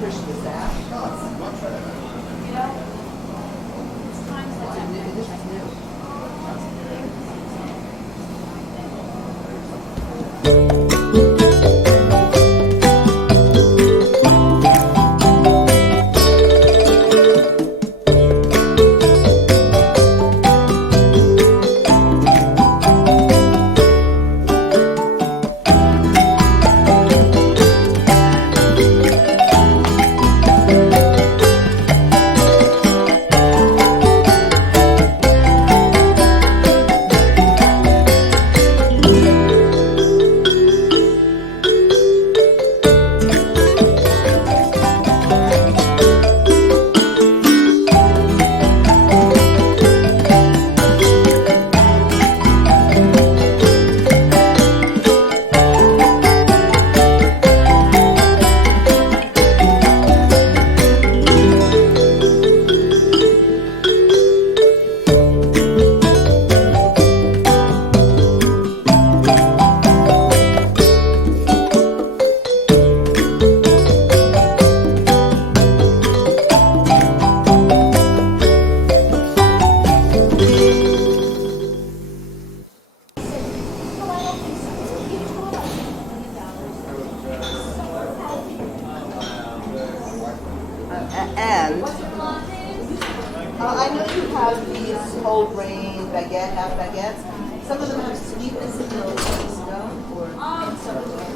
push the sash. This is new. And I know you have these whole grain baguette, half baguettes. Some of them have sweetness in those, no? Or some of them.